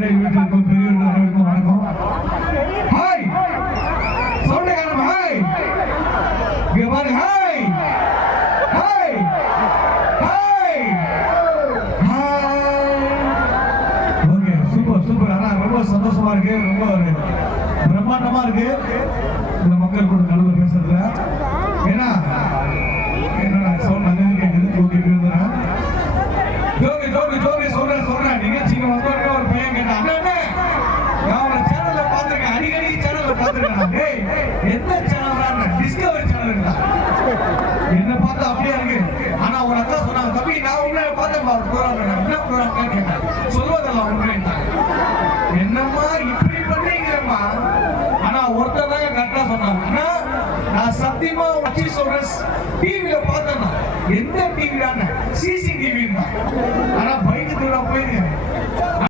மேடை வீட்டிற்கும் பெரியவர்கள் அனைவருக்கும் வணக்கம். ஹாய் சவுண்ட் காரணம். ஹாய் இங்க பாருங்க. Hi hi hi hi. Okay, super super. ஆனா ரொம்ப சந்தோஷமா இருக்கு, ரொம்ப பிரம்மாண்டமா இருக்கு இந்த மக்கள் கூட கலந்து பேசுறதுல. ஏன்னா என்னோட சவுண்ட் நல்லது கேட்குது. ஓகே இருந்தேன். ஜோகி ஜோகி ஜோகி சொல்றேன் நிகழ்ச்சிக்கு வந்தோடனே ஒரு பையன் கேட்டான், அண்ணா நான் ஒரு சேனல்ல பாத்துருக்கேன், அடிக்கடி சேனல்ல பாத்துருக்கேன். டேய் எந்த சேனல்? டிஸ்கவரி சேனலுங்களா? என்ன பார்த்தா அப்படியே இருக்கு. ஆனா ஒரு அக்கா சொன்னாங்க, தம்பி நான் உங்களை பார்த்தேன் ப்ரோக்ராம். என்ன ப்ரோக்ராம் கேட்டேன். சொல்வதெல்லாம் உண்மைட்டாங்க. என்னம்மா இப்படி பண்றீங்கம்மா? ஆனா ஒருத்தர் தாங்க கரெக்டா சொன்னாங்க. ஆனா நான் சத்தியமா வச்சு சொல்றேன், டிவில பார்த்தேன். எந்த டிவிலான? சிசிடிவி. ஆனா பைக்கு தூரம் போயிருக்கேன்.